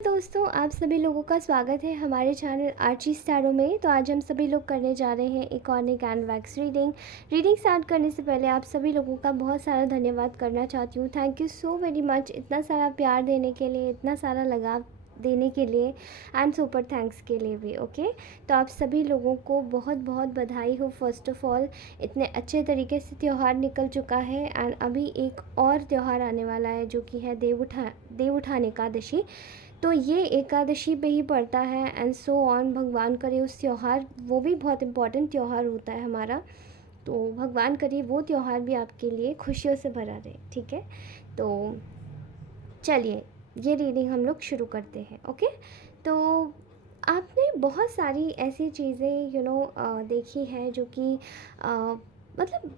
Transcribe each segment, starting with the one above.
दोस्तों, आप सभी लोगों का स्वागत है हमारे चैनल आर्ची स्टारों में। तो आज हम सभी लोग करने जा रहे हैं इकॉनिक एंड वैक्स रीडिंग स्टार्ट करने से पहले आप सभी लोगों का बहुत सारा धन्यवाद करना चाहती हूँ। Thank you so very much इतना सारा प्यार देने के लिए, इतना सारा लगाव देने के लिए एंड सुपर थैंक्स के लिए भी। ओके, तो आप सभी लोगों को बहुत बहुत बधाई हो। फर्स्ट ऑफ ऑल, इतने अच्छे तरीके से त्यौहार निकल चुका है एंड अभी एक और त्यौहार आने वाला है जो कि है देव उठान एकादशी। तो ये एकादशी पे ही पड़ता है एंड सो ऑन। भगवान करे उस त्यौहार, वो भी बहुत इम्पॉर्टेंट त्यौहार होता है हमारा, तो भगवान करे वो त्यौहार भी आपके लिए खुशियों से भरा रहे। ठीक है, तो चलिए ये रीडिंग हम लोग शुरू करते हैं। ओके, तो आपने बहुत सारी ऐसी चीज़ें देखी है जो कि मतलब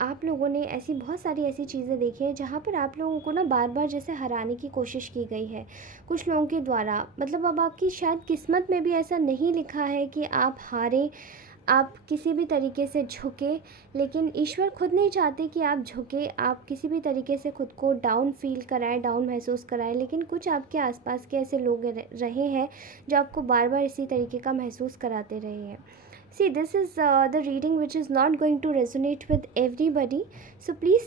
आप लोगों ने ऐसी बहुत सारी ऐसी चीज़ें देखी हैं जहाँ पर आप लोगों को ना बार बार जैसे हराने की कोशिश की गई है कुछ लोगों के द्वारा। मतलब अब आपकी शायद किस्मत में भी ऐसा नहीं लिखा है कि आप हारें, आप किसी भी तरीके से झुके, लेकिन ईश्वर खुद नहीं चाहते कि आप झुके, आप किसी भी तरीके से खुद को डाउन फील कराएं, डाउन महसूस कराएं। लेकिन कुछ आपके आसपास के ऐसे लोग रहे हैं जो आपको बार बार इसी तरीके का महसूस कराते रहे हैं। See, this is the reading which is not going to resonate with everybody, so please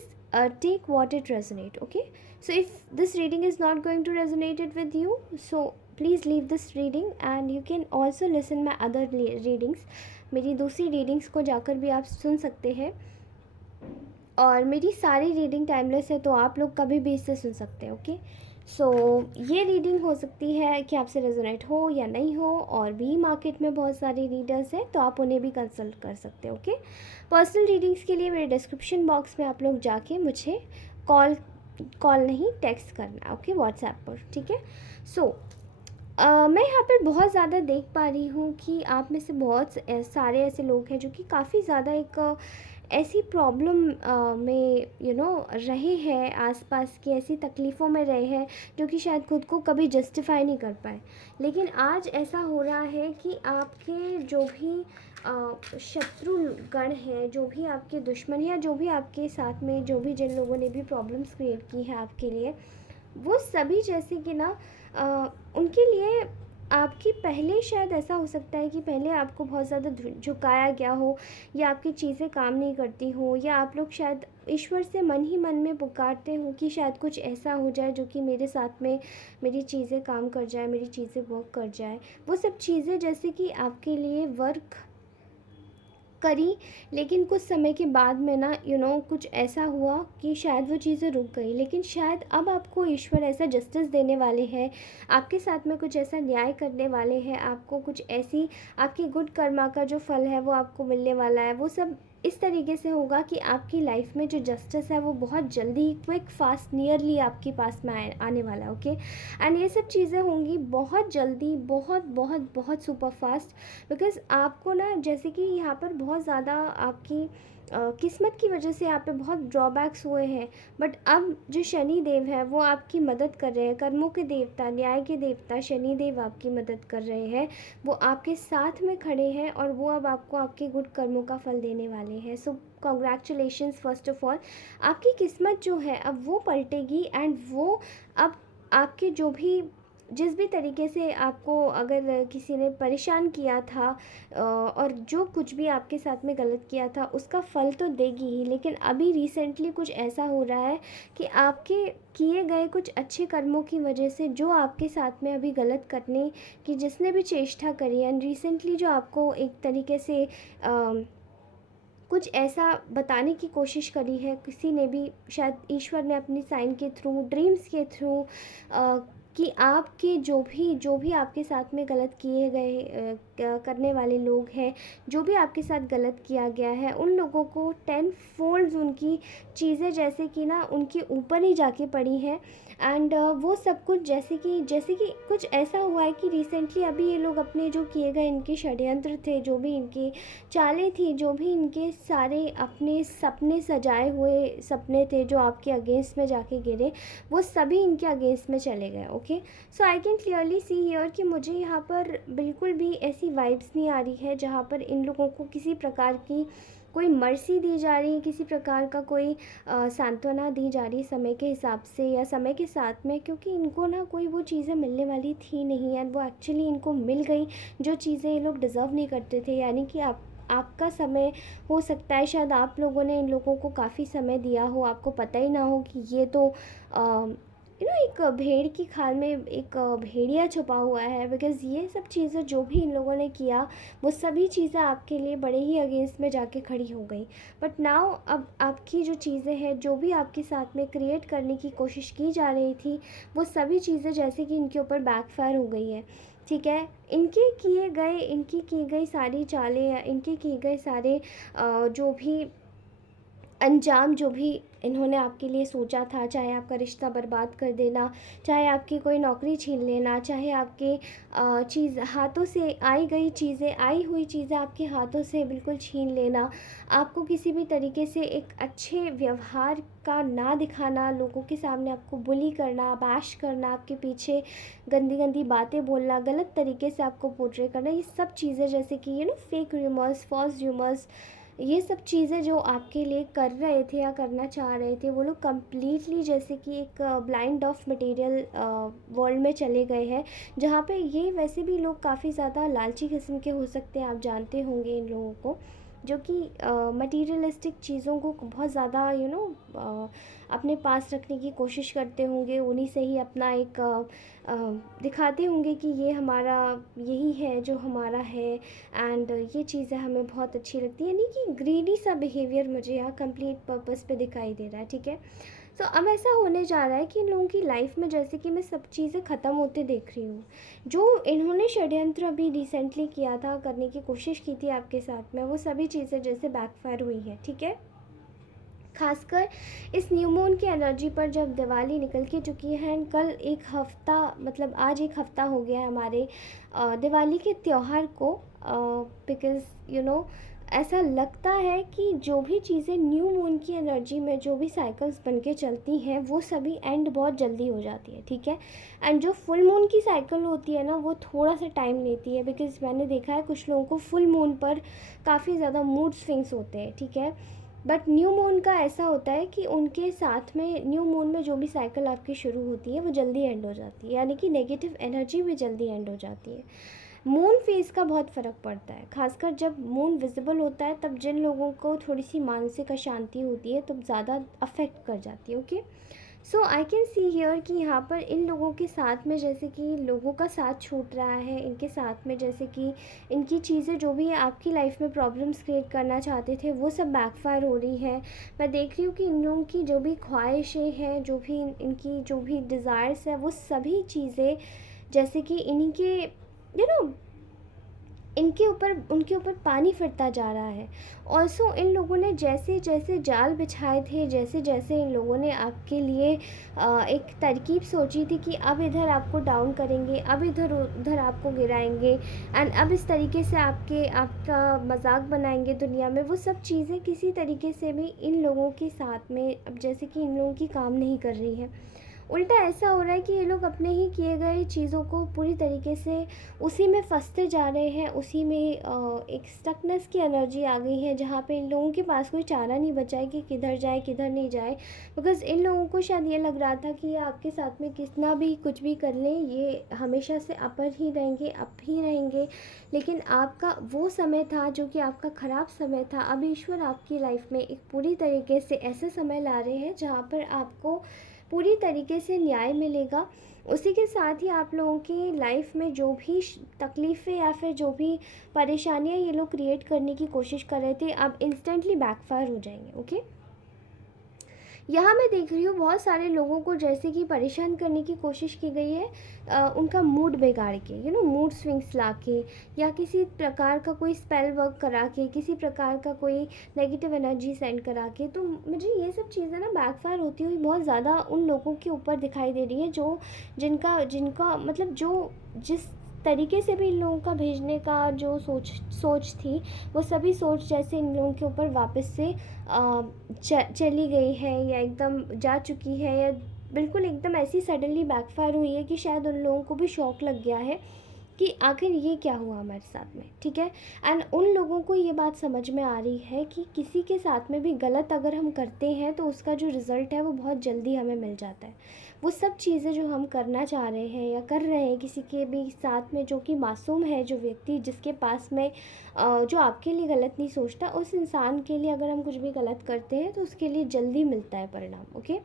take what it resonate. Okay, so if this reading is not going to resonate it with you, so please leave this reading and you can also listen my other readings. मेरी दूसरी readings को जाकर भी आप सुन सकते हैं और मेरी सारी रीडिंग टाइमलेस है, तो आप लोग कभी भी इससे सुन सकते हैं। ओके, सो ये रीडिंग हो सकती है कि आपसे रेजोनेट हो या नहीं हो, और भी मार्केट में बहुत सारे रीडर्स हैं तो आप उन्हें भी कंसल्ट कर सकते हैं। ओके, पर्सनल रीडिंग्स के लिए मेरे डिस्क्रिप्शन बॉक्स में आप लोग जाके मुझे कॉल नहीं टेक्स्ट करना है। ओके, व्हाट्सएप पर। ठीक है, सो मैं यहाँ पर बहुत ज़्यादा देख पा रही हूँ कि आप में से बहुत सारे ऐसे लोग हैं जो कि काफ़ी ज़्यादा एक ऐसी प्रॉब्लम में रहे हैं, आसपास की ऐसी तकलीफ़ों में रहे हैं जो कि शायद खुद को कभी जस्टिफाई नहीं कर पाए। लेकिन आज ऐसा हो रहा है कि आपके जो भी शत्रुगण हैं, जो भी आपके दुश्मन या जो भी आपके साथ में जो भी जिन लोगों ने भी प्रॉब्लम्स क्रिएट की है आपके लिए, वो सभी जैसे कि ना उनके लिए आपकी पहले शायद ऐसा हो सकता है कि पहले आपको बहुत ज़्यादा झुकाया गया हो, या आपकी चीज़ें काम नहीं करती हो, या आप लोग शायद ईश्वर से मन ही मन में पुकारते हो कि शायद कुछ ऐसा हो जाए जो कि मेरे साथ में मेरी चीज़ें काम कर जाए, मेरी चीज़ें वर्क कर जाए। वो सब चीज़ें जैसे कि आपके लिए वर्क करी, लेकिन कुछ समय के बाद में ना कुछ ऐसा हुआ कि शायद वो चीज़ें रुक गई। लेकिन शायद अब आपको ईश्वर ऐसा जस्टिस देने वाले हैं, आपके साथ में कुछ ऐसा न्याय करने वाले हैं, आपको कुछ ऐसी आपकी गुड कर्मा का जो फल है वो आपको मिलने वाला है। वो सब इस तरीके से होगा कि आपकी लाइफ में जो जस्टिस है वो बहुत जल्दी, क्विक, फास्ट, नियरली आपके पास में आने वाला है। ओके, एंड ये सब चीज़ें होंगी बहुत जल्दी, बहुत बहुत बहुत सुपर फास्ट। बिकॉज़ आपको ना जैसे कि यहाँ पर बहुत ज़्यादा आपकी किस्मत की वजह से यहाँ पे बहुत ड्रॉबैक्स हुए हैं, बट अब जो शनि देव है वो आपकी मदद कर रहे हैं। कर्मों के देवता, न्याय के देवता शनि देव आपकी मदद कर रहे हैं, वो आपके साथ में खड़े हैं और वो अब आपको आपके गुड कर्मों का फल देने वाले हैं। सो कॉन्ग्रेचुलेशंस फर्स्ट ऑफ ऑल, आपकी किस्मत जो है अब वो पलटेगी एंड वो अब आपके जो भी जिस भी तरीके से आपको अगर किसी ने परेशान किया था और जो कुछ भी आपके साथ में गलत किया था उसका फल तो देगी ही, लेकिन अभी रिसेंटली कुछ ऐसा हो रहा है कि आपके किए गए कुछ अच्छे कर्मों की वजह से जो आपके साथ में अभी गलत करने की जिसने भी चेष्टा करी एंड रिसेंटली जो आपको एक तरीके से कुछ ऐसा बताने की कोशिश करी है किसी ने भी, शायद ईश्वर ने अपनी साइन के थ्रू, ड्रीम्स के थ्रू, कि आपके जो भी आपके साथ में गलत किए गए करने वाले लोग हैं, जो भी आपके साथ गलत किया गया है, उन लोगों को 10 फोल्ड्स उनकी चीज़ें जैसे कि ना उनके ऊपर ही जाके पड़ी हैं। एंड वो सब कुछ जैसे कि कुछ ऐसा हुआ है कि रिसेंटली अभी ये लोग अपने जो किए गए इनके षड्यंत्र थे, जो भी इनकी चालें थी, जो भी इनके सारे अपने सपने सजाए हुए सपने थे जो आपके अगेंस्ट में जाके गिरे, वो सभी इनके अगेंस्ट में चले गए। Okay, so I can clearly see here कि मुझे यहाँ पर बिल्कुल भी ऐसी वाइब्स नहीं आ रही है जहाँ पर इन लोगों को किसी प्रकार की कोई मर्सी दी जा रही है, किसी प्रकार का कोई सांत्वना दी जा रही है समय के हिसाब से या समय के साथ में, क्योंकि इनको ना कोई वो चीज़ें मिलने वाली थी नहीं एंड वो एक्चुअली इनको मिल गई जो चीज़ें ये लोग डिज़र्व नहीं करते थे। यानी कि आपका समय हो सकता है, शायद आप लोगों ने इन लोगों को काफ़ी समय दिया हो, आपको पता ही ना हो कि ये तो एक भेड़ की खाल में एक भेड़िया छुपा हुआ है। बिकॉज़ ये सब चीज़ें जो भी इन लोगों ने किया, वो सभी चीज़ें आपके लिए बड़े ही अगेंस्ट में जाके खड़ी हो गई। बट नाउ अब आपकी जो चीज़ें हैं, जो भी आपके साथ में क्रिएट करने की कोशिश की जा रही थी, वो सभी चीज़ें जैसे कि इनके ऊपर बैकफायर हो गई है। ठीक है, इनकी की गई सारी चालें या इनके किए गए सारे जो भी अंजाम, जो भी इन्होंने आपके लिए सोचा था, चाहे आपका रिश्ता बर्बाद कर देना, चाहे आपकी कोई नौकरी छीन लेना, चाहे आपके चीज़ हाथों से आई हुई चीज़ें आपके हाथों से बिल्कुल छीन लेना, आपको किसी भी तरीके से एक अच्छे व्यवहार का ना दिखाना, लोगों के सामने आपको बुली करना, बैश करना, आपके पीछे गंदी गंदी बातें बोलना, गलत तरीके से आपको पोर्ट्रे करना, ये सब चीज़ें जैसे कि फेक रूमर्स, फॉल्स रूमर्स, ये सब चीज़ें जो आपके लिए कर रहे थे या करना चाह रहे थे, वो लोग कम्प्लीटली जैसे कि एक ब्लाइंड ऑफ मटेरियल वर्ल्ड में चले गए हैं, जहाँ पे ये वैसे भी लोग काफ़ी ज़्यादा लालची किस्म के हो सकते हैं। आप जानते होंगे इन लोगों को, जो कि मटीरियलिस्टिक चीज़ों को बहुत ज़्यादा अपने पास रखने की कोशिश करते होंगे, उन्हीं से ही अपना एक दिखाते होंगे कि ये हमारा यही है जो हमारा है एंड ये चीज़ें हमें बहुत अच्छी लगती है। यानी कि ग्रीडी सा बिहेवियर मुझे यहाँ कंप्लीट पर्पस पे दिखाई दे रहा है। ठीक है, तो अब ऐसा होने जा रहा है कि इन लोगों की लाइफ में जैसे कि मैं सब चीज़ें ख़त्म होते देख रही हूँ। जो इन्होंने षड्यंत्र अभी रिसेंटली किया था, करने की कोशिश की थी आपके साथ में, वो सभी चीज़ें जैसे बैकफायर हुई है। ठीक है, खासकर इस न्यू मून की एनर्जी पर जब दिवाली निकल के चुकी है एंड कल एक हफ़्ता, मतलब आज एक हफ़्ता हो गया है हमारे दिवाली के त्यौहार को। बिकॉज़ ऐसा लगता है कि जो भी चीज़ें न्यू मून की एनर्जी में जो भी साइकिल्स बन के चलती हैं, वो सभी एंड बहुत जल्दी हो जाती है। ठीक है, एंड जो फुल मून की साइकिल होती है ना, वो थोड़ा सा टाइम लेती है। बिकॉज़ मैंने देखा है कुछ लोगों को फुल मून पर काफ़ी ज़्यादा मूड स्विंग्स होते हैं। ठीक है, बट न्यू मून का ऐसा होता है कि उनके साथ में न्यू मून में जो भी साइकिल आपकी शुरू होती है, वो जल्दी एंड हो जाती है। यानी कि नेगेटिव एनर्जी भी जल्दी एंड हो जाती है। मून फेज़ का बहुत फ़र्क पड़ता है, खासकर जब मून विजिबल होता है, तब जिन लोगों को थोड़ी सी मानसिक अशांति होती है, तब ज़्यादा अफेक्ट कर जाती है। Okay, so I can see here कि यहाँ पर इन लोगों के साथ में जैसे कि लोगों का साथ छूट रहा है, इनके साथ में जैसे कि इनकी चीज़ें जो भी आपकी लाइफ में प्रॉब्लम्स क्रिएट करना चाहते थे, वो सब बैकफायर हो रही है। मैं देख रही हूँ कि इन लोगों की जो भी ख्वाहिशें हैं, जो भी इनकी जो भी डिज़ायर्स है, वो सभी चीज़ें जैसे कि इन्हीं के यू नो उनके ऊपर पानी फिरता जा रहा है। ऑल्सो इन लोगों ने जैसे जैसे जाल बिछाए थे, जैसे जैसे इन लोगों ने आपके लिए एक तरकीब सोची थी कि अब इधर आपको डाउन करेंगे, अब इधर उधर आपको गिराएंगे एंड अब इस तरीके से आपका मजाक बनाएंगे दुनिया में, वो सब चीज़ें किसी तरीके से भी इन लोगों के साथ में अब जैसे कि इन लोगों की काम नहीं कर रही है। उल्टा ऐसा हो रहा है कि ये लोग अपने ही किए गए चीज़ों को पूरी तरीके से उसी में फंसते जा रहे हैं, उसी में एक स्टकनेस की एनर्जी आ गई है, जहाँ पे इन लोगों के पास कोई चारा नहीं बचा है कि किधर जाए किधर नहीं जाए। बिकॉज़ इन लोगों को शायद ये लग रहा था कि ये आपके साथ में कितना भी कुछ भी कर लें, ये हमेशा से अपर ही रहेंगे, अप ही रहेंगे। लेकिन आपका वो समय था जो कि आपका ख़राब समय था, अब ईश्वर आपकी लाइफ में एक पूरी तरीके से ऐसे समय ला रहे हैं जहाँ पर आपको पूरी तरीके से न्याय मिलेगा। उसी के साथ ही आप लोगों की लाइफ में जो भी तकलीफ़ें या फिर जो भी परेशानियाँ ये लोग क्रिएट करने की कोशिश कर रहे थे, अब इंस्टेंटली बैकफायर हो जाएंगे। ओके, यहाँ मैं देख रही हूँ बहुत सारे लोगों को जैसे कि परेशान करने की कोशिश की गई है, उनका मूड बिगाड़ के मूड स्विंग्स ला के, या किसी प्रकार का कोई स्पेल वर्क करा के, किसी प्रकार का कोई नेगेटिव एनर्जी सेंड करा के। तो मुझे ये सब चीज़ें ना बैकफायर होती हुई बहुत ज़्यादा उन लोगों के ऊपर दिखाई दे रही है, जो जिनका जिनका मतलब जो जिस तरीके से भी इन लोगों का भेजने का जो सोच थी, वो सभी सोच जैसे इन लोगों के ऊपर वापस से चली गई है या एकदम जा चुकी है, या बिल्कुल एकदम ऐसी सडनली बैकफायर हुई है कि शायद उन लोगों को भी शॉक लग गया है कि आखिर ये क्या हुआ हमारे साथ में, ठीक है। एंड उन लोगों को ये बात समझ में आ रही है कि किसी के साथ में भी गलत अगर हम करते हैं तो उसका जो रिज़ल्ट है वो बहुत जल्दी हमें मिल जाता है। वो सब चीज़ें जो हम करना चाह रहे हैं या कर रहे हैं किसी के भी साथ में, जो कि मासूम है, जो व्यक्ति जिसके पास में जो आपके लिए गलत नहीं सोचता, उस इंसान के लिए अगर हम कुछ भी गलत करते हैं तो उसके लिए जल्दी मिलता है परिणाम। ओके,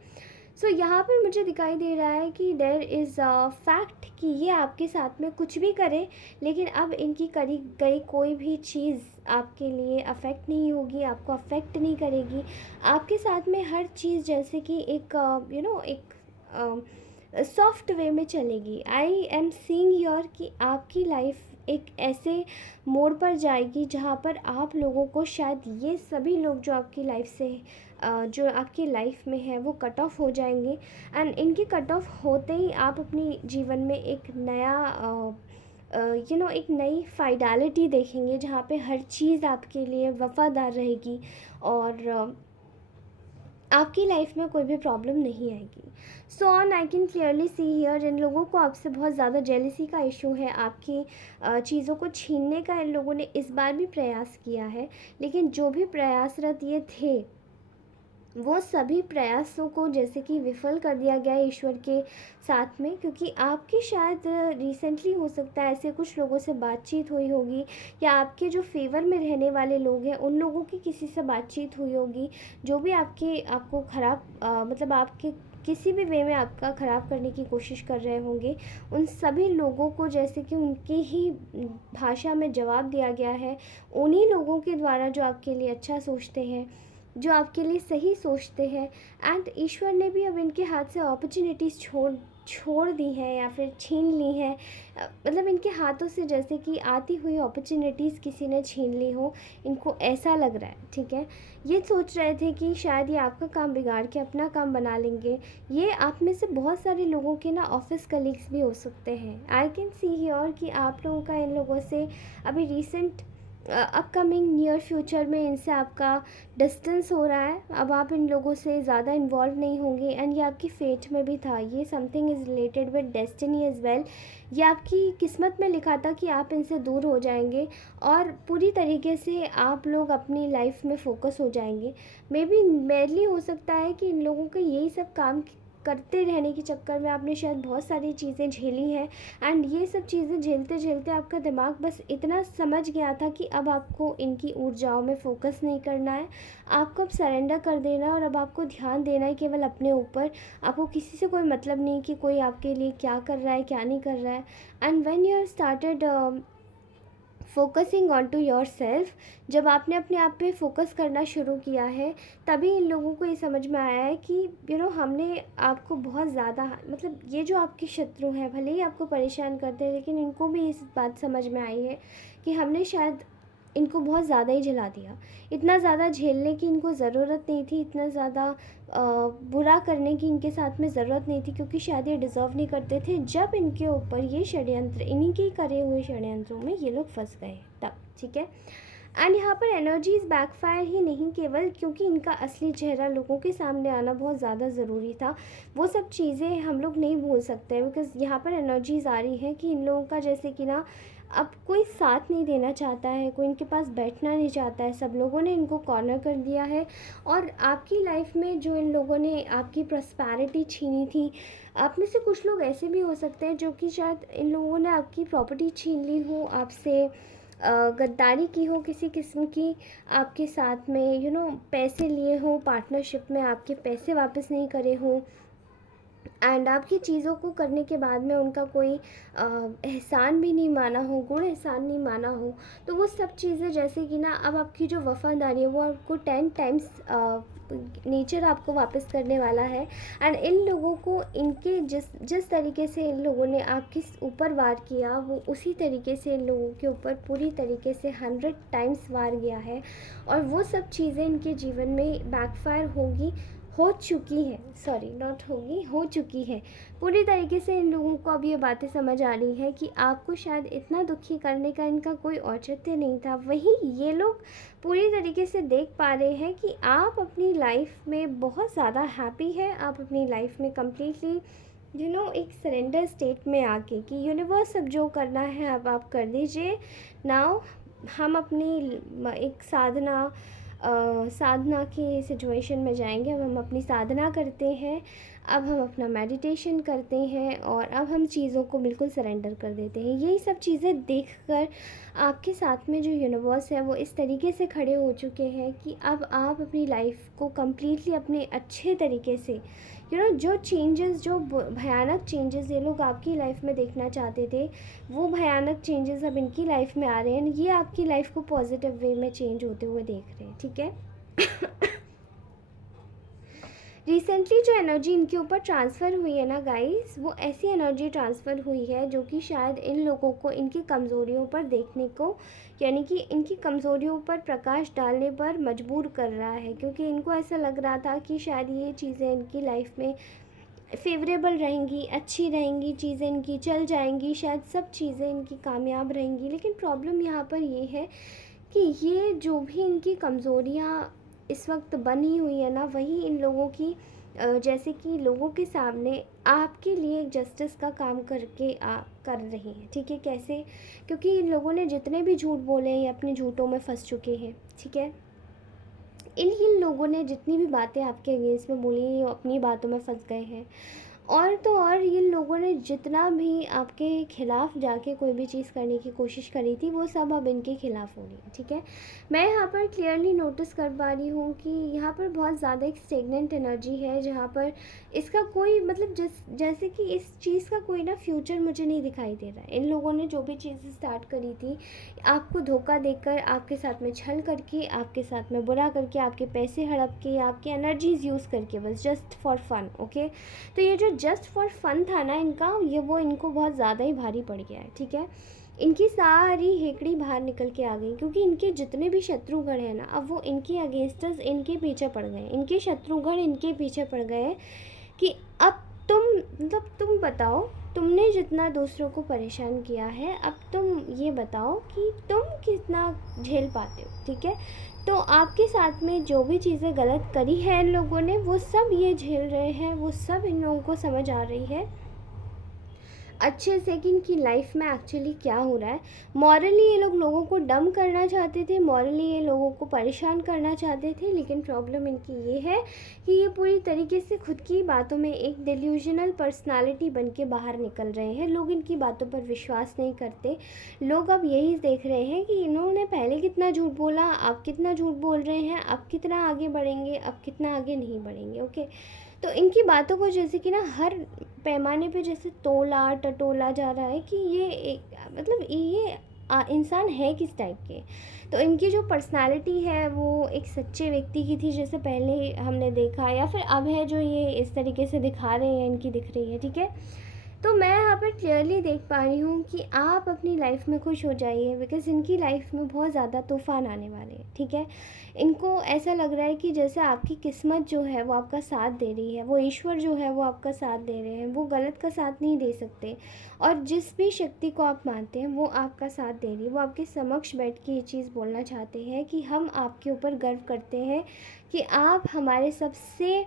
सो यहाँ पर मुझे दिखाई दे रहा है कि देयर इज़ अ फैक्ट कि ये आपके साथ में कुछ भी करे, लेकिन अब इनकी करी गई कोई भी चीज़ आपके लिए अफेक्ट नहीं होगी, आपको अफेक्ट नहीं करेगी। आपके साथ में हर चीज़ जैसे कि एक एक सॉफ्ट वे में चलेगी। आई एम सीइंग योर कि आपकी लाइफ एक ऐसे मोड़ पर जाएगी जहाँ पर आप लोगों को शायद ये सभी लोग जो आपकी लाइफ से जो आपकी लाइफ में है वो कट ऑफ हो जाएंगे। एंड इनके कट ऑफ होते ही आप अपनी जीवन में एक नया एक नई फाइडेलिटी देखेंगे जहाँ पे हर चीज़ आपके लिए वफ़ादार रहेगी और आपकी लाइफ में कोई भी प्रॉब्लम नहीं आएगी। So on I can clearly see here, इन लोगों को आपसे बहुत ज़्यादा जेलसी का इशू है, आपकी चीज़ों को छीनने का इन लोगों ने इस बार भी प्रयास किया है। लेकिन जो भी प्रयासरत ये थे वो सभी प्रयासों को जैसे कि विफल कर दिया गया है ईश्वर के साथ में, क्योंकि आपकी शायद रिसेंटली हो सकता है ऐसे कुछ लोगों से बातचीत हुई होगी, या आपके जो फेवर में रहने वाले लोग हैं उन लोगों की किसी से बातचीत हुई होगी, जो भी आपको ख़राब मतलब आपके किसी भी वे में आपका ख़राब करने की कोशिश कर रहे होंगे, उन सभी लोगों को जैसे कि उनकी ही भाषा में जवाब दिया गया है। उन्हीं लोगों के द्वारा जो आपके लिए अच्छा सोचते हैं, जो आपके लिए सही सोचते हैं। एंड ईश्वर ने भी अब इनके हाथ से अपॉर्चुनिटीज़ छोड़ दी हैं या फिर छीन ली हैं। मतलब इनके हाथों से जैसे कि आती हुई अपॉर्चुनिटीज़ किसी ने छीन ली हो, इनको ऐसा लग रहा है, ठीक है। ये सोच रहे थे कि शायद ये आपका काम बिगाड़ के अपना काम बना लेंगे। ये आप में से बहुत सारे लोगों के ना ऑफिस कलीग्स भी हो सकते हैं। आई कैन सी हियर कि आप लोगों का इन लोगों से अभी रिसेंट अपकमिंग नियर फ्यूचर में इनसे आपका डिस्टेंस हो रहा है। अब आप इन लोगों से ज़्यादा इन्वॉल्व नहीं होंगे एंड ये आपकी फेट में भी था। ये something is related with destiny as well. ये आपकी किस्मत में लिखा था कि आप इनसे दूर हो जाएंगे और पूरी तरीके से आप लोग अपनी लाइफ में फोकस हो जाएंगे। मे बी मेनली हो सकता है कि इन लोगों का यही सब काम करते रहने के चक्कर में आपने शायद बहुत सारी चीज़ें झेली हैं। एंड ये सब चीज़ें झेलते झेलते आपका दिमाग बस इतना समझ गया था कि अब आपको इनकी ऊर्जाओं में फ़ोकस नहीं करना है, आपको अब सरेंडर कर देना है और अब आपको ध्यान देना है केवल अपने ऊपर। आपको किसी से कोई मतलब नहीं कि कोई आपके लिए क्या कर रहा है क्या नहीं कर रहा है। And when you have started focusing on to yourself, जब आपने अपने आप पे फोकस करना शुरू किया है, तभी इन लोगों को ये समझ में आया है कि हमने आपको बहुत ज़्यादा, मतलब ये जो आपके शत्रु हैं भले ही आपको परेशान करते हैं, लेकिन इनको भी इस बात समझ में आई है कि हमने शायद इनको बहुत ज़्यादा ही झेला दिया। इतना ज़्यादा झेलने की इनको ज़रूरत नहीं थी, इतना ज़्यादा बुरा करने की इनके साथ में ज़रूरत नहीं थी, क्योंकि शायद ये डिज़र्व नहीं करते थे। जब इनके ऊपर ये षड्यंत्र, इन्हीं के करे हुए षड्यंत्रों में ये लोग फंस गए तब, ठीक है। एंड यहाँ पर एनर्जीज बैकफायर ही नहीं केवल, क्योंकि इनका असली चेहरा लोगों के सामने आना बहुत ज़्यादा ज़रूरी था। वो सब चीज़ें हम लोग नहीं भूल सकते, बिकॉज़ यहाँ पर एनर्जीज आ रही हैं कि इन लोगों का जैसे कि ना अब कोई साथ नहीं देना चाहता है, कोई इनके पास बैठना नहीं चाहता है, सब लोगों ने इनको कॉर्नर कर दिया है। और आपकी लाइफ में जो इन लोगों ने आपकी प्रॉस्पेरिटी छीनी थी, आप में से कुछ लोग ऐसे भी हो सकते हैं जो कि शायद इन लोगों ने आपकी प्रॉपर्टी छीन ली हो, आपसे गद्दारी की हो किसी किस्म की, आपके साथ में पैसे लिए हों, पार्टनरशिप में आपके पैसे वापस नहीं करे हों, एंड आपकी चीज़ों को करने के बाद में उनका कोई एहसान भी नहीं माना हो, गुण एहसान नहीं माना हो। तो वो सब चीज़ें जैसे कि ना अब आपकी जो वफ़ादारी है वो आपको 10 टाइम्स नेचर आपको वापस करने वाला है। एंड इन लोगों को इनके जिस तरीके से इन लोगों ने आपके ऊपर वार किया, वो उसी तरीके से इन लोगों के ऊपर पूरी तरीके से 100 टाइम्स वार गया है। और वो सब चीज़ें इनके जीवन में बैकफायर हो चुकी है, सॉरी नॉट होगी, हो चुकी है पूरी तरीके से। इन लोगों को अब ये बातें समझ आ रही हैं कि आपको शायद इतना दुखी करने का इनका कोई औचित्य नहीं था। वहीं ये लोग पूरी तरीके से देख पा रहे हैं कि आप अपनी लाइफ में बहुत ज़्यादा हैप्पी है, आप अपनी लाइफ में कम्प्लीटली एक सरेंडर स्टेट में आके कि यूनिवर्स अब जो करना है अब आप कर दीजिए। नाउ हम अपनी एक साधना की सिचुएशन में जाएंगे। अब हम अपनी साधना करते हैं, अब हम अपना मेडिटेशन करते हैं और अब हम चीज़ों को बिल्कुल सरेंडर कर देते हैं। यही सब चीज़ें देखकर आपके साथ में जो यूनिवर्स है वो इस तरीके से खड़े हो चुके हैं कि अब आप अपनी लाइफ को कम्प्लीटली अपने अच्छे तरीके से जो चेंजेस, जो भयानक चेंजेस ये लोग आपकी लाइफ में देखना चाहते थे, वो भयानक चेंजेस अब इनकी लाइफ में आ रहे हैं। ये आपकी लाइफ को पॉजिटिव वे में चेंज होते हुए देख रहे हैं, ठीक है। रिसेंटली जो एनर्जी इनके ऊपर ट्रांसफ़र हुई है ना गाइस, वो ऐसी एनर्जी ट्रांसफ़र हुई है जो कि शायद इन लोगों को इनकी कमज़ोरियों पर देखने को, यानी कि इनकी कमज़ोरियों पर प्रकाश डालने पर मजबूर कर रहा है, क्योंकि इनको ऐसा लग रहा था कि शायद ये चीज़ें इनकी लाइफ में फेवरेबल रहेंगी, अच्छी रहेंगी, चीज़ें इनकी चल जाएंगी, शायद सब चीज़ें इनकी कामयाब रहेंगी। लेकिन प्रॉब्लम यहाँ पर ये है कि ये जो भी इनकी कमज़ोरियाँ इस वक्त बनी हुई है ना, वही इन लोगों की जैसे कि लोगों के सामने आपके लिए एक जस्टिस का काम करके कर रही हैं, ठीक है। कैसे? क्योंकि इन लोगों ने जितने भी झूठ बोले हैं ये अपने झूठों में फंस चुके हैं, ठीक है। इन लोगों ने जितनी भी बातें आपके अगेंस्ट में बोली हैं, ये अपनी बातों में फंस गए हैं। और तो और इन लोगों ने जितना भी आपके ख़िलाफ़ जाके कोई भी चीज़ करने की कोशिश करी थी, वो सब अब इनके ख़िलाफ़ हो रही है, ठीक है। मैं यहाँ पर क्लियरली नोटिस कर पा रही हूँ कि यहाँ पर बहुत ज़्यादा एक स्टेगनेंट एनर्जी है, जहाँ पर इसका कोई मतलब जैसे कि इस चीज़ का कोई ना फ्यूचर मुझे नहीं दिखाई दे रहा है। इन लोगों ने जो भी चीज़ स्टार्ट करी थी, आपको धोखा देकर, आपके साथ में छल करके, आपके साथ में बुरा करके, आपके पैसे हड़प के, आपकी एनर्जीज़ यूज़ करके, बस जस्ट फॉर फन, ओके। तो ये जो जस्ट फॉर फन था ना इनका, ये वो इनको बहुत ज़्यादा ही भारी पड़ गया है, ठीक है। इनकी सारी हेकड़ी बाहर निकल के आ गई, क्योंकि इनके जितने भी शत्रुगण हैं ना, अब वो इनके अगेंस्टर्स इनके पीछे पड़ गए, इनके शत्रुगण इनके पीछे पड़ गए कि अब तुम बताओ, तुमने जितना दूसरों को परेशान किया है, अब तुम ये बताओ कि तुम कितना झेल पाते हो, ठीक है। तो आपके साथ में जो भी चीज़ें गलत करी है इन लोगों ने, वो सब ये झेल रहे हैं, वो सब इन लोगों को समझ आ रही है अच्छे से कि इनकी लाइफ में एक्चुअली क्या हो रहा है। मॉरली ये लोगों को डम करना चाहते थे, मॉरली ये लोगों को परेशान करना चाहते थे, लेकिन प्रॉब्लम इनकी ये है कि ये पूरी तरीके से खुद की बातों में एक डिल्यूजनल पर्सनालिटी बन के बाहर निकल रहे हैं। लोग इनकी बातों पर विश्वास नहीं करते। लोग अब यही देख रहे हैं कि इन्होंने पहले कितना झूठ बोला, अब कितना झूठ बोल रहे हैं, अब कितना आगे बढ़ेंगे, अब कितना आगे नहीं बढ़ेंगे, ओके। तो इनकी बातों को जैसे कि ना हर पैमाने पे जैसे तोला टटोला जा रहा है कि ये एक मतलब ये इंसान है किस टाइप के। तो इनकी जो पर्सनालिटी है वो एक सच्चे व्यक्ति की थी, जैसे पहले हमने देखा, या फिर अब है जो ये इस तरीके से दिखा रहे हैं, इनकी दिख रही है, ठीक है। तो मैं यहाँ पर क्लियरली देख पा रही हूँ कि आप अपनी लाइफ में खुश हो जाइए, बिकॉज़ इनकी लाइफ में बहुत ज़्यादा तूफ़ान आने वाले हैं, ठीक है। इनको ऐसा लग रहा है कि जैसे आपकी किस्मत जो है वो आपका साथ दे रही है, वो ईश्वर जो है वो आपका साथ दे रहे हैं, वो गलत का साथ नहीं दे सकते। और जिस भी शक्ति को आप मानते हैं वो आपका साथ दे रही है, वो आपके समक्ष बैठ के ये चीज़ बोलना चाहते हैं कि हम आपके ऊपर गर्व करते हैं कि आप हमारे सबसे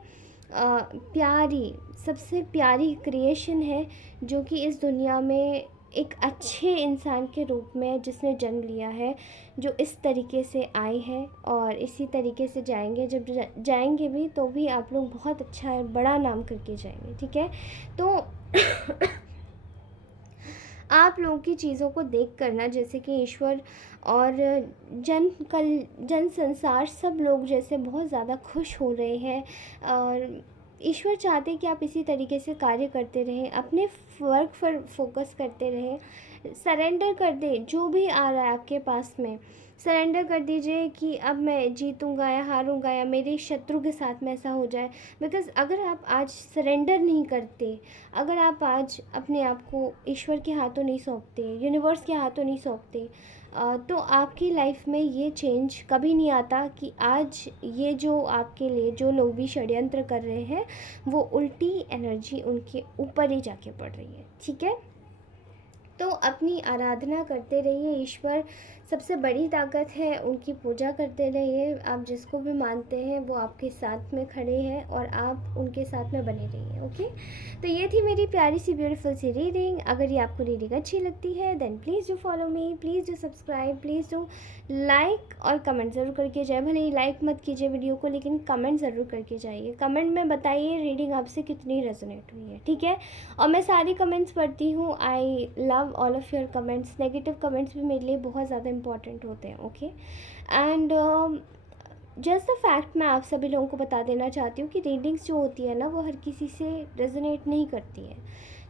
प्यारी क्रिएशन है, जो कि इस दुनिया में एक अच्छे इंसान के रूप में जिसने जन्म लिया है, जो इस तरीके से आए हैं और इसी तरीके से जाएंगे। जब जाएंगे भी तो भी आप लोग बहुत अच्छा बड़ा नाम करके जाएंगे, ठीक है। तो आप लोगों की चीज़ों को देख करना, जैसे कि ईश्वर और जन संसार सब लोग जैसे बहुत ज़्यादा खुश हो रहे हैं, और ईश्वर चाहते हैं कि आप इसी तरीके से कार्य करते रहें, अपने वर्क पर फोकस करते रहें, सरेंडर कर दें जो भी आ रहा है आपके पास में। सरेंडर कर दीजिए कि अब मैं जीतूँगा या हारूँगा, या मेरे शत्रु के साथ में ऐसा हो जाए। बिकॉज़ अगर आप आज सरेंडर नहीं करते, अगर आप आज अपने आप को ईश्वर के हाथों नहीं सौंपते, यूनिवर्स के हाथों नहीं सौंपते, तो आपकी लाइफ में ये चेंज कभी नहीं आता कि आज ये जो आपके लिए जो लोग भी षड्यंत्र कर रहे हैं, वो उल्टी एनर्जी उनके ऊपर ही जाके पड़ रही है, ठीक है। तो अपनी आराधना करते रहिए। ईश्वर सबसे बड़ी ताकत है, उनकी पूजा करते रहिए। आप जिसको भी मानते हैं वो आपके साथ में खड़े हैं और आप उनके साथ में बने रहिए। ओके, तो ये थी मेरी प्यारी सी ब्यूटीफुल सी रीडिंग। अगर ये आपको रीडिंग अच्छी लगती है then please do follow me, please do subscribe, please do like और कमेंट ज़रूर करके जाए। भले ही लाइक मत कीजिए वीडियो को, लेकिन कमेंट ज़रूर करके जाइए। कमेंट में बताइए रीडिंग आपसे कितनी रेजोनेट हुई है, ठीक है। और मैं सारी कमेंट्स पढ़ती हूँ। I love all of your comments. Negative comments भी मेरे लिए बहुत ज़्यादा इंपॉर्टेंट होते हैं। Okay, and just the fact मैं आप सभी लोगों को बता देना चाहती हूँ कि रीडिंग्स जो होती है ना वो हर किसी से रेजोनेट नहीं करती है,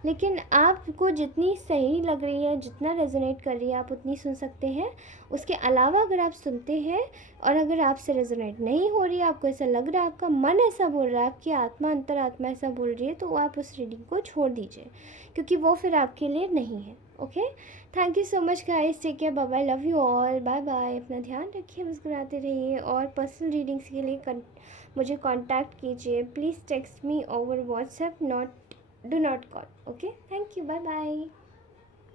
लेकिन आपको जितनी सही लग रही है, जितना रेजोनेट कर रही है, आप उतनी सुन सकते हैं। उसके अलावा अगर आप सुनते हैं और अगर आपसे रेजोनेट नहीं हो रही है, आपको ऐसा लग रहा है, आपका मन ऐसा बोल रहा है, आपकी आत्मा अंतरात्मा ऐसा बोल रही है, तो आप उस रीडिंग को छोड़ दीजिए, क्योंकि वो फिर आपके लिए नहीं है। Okay, thank you so much guys, take care, bye bye, love you all, bye bye. अपना ध्यान रखिए, मुस्कुराते रहिए, और पर्सनल रीडिंग्स के लिए मुझे कांटेक्ट कीजिए। Please text me over WhatsApp, not, do not call. Okay, thank you, bye bye.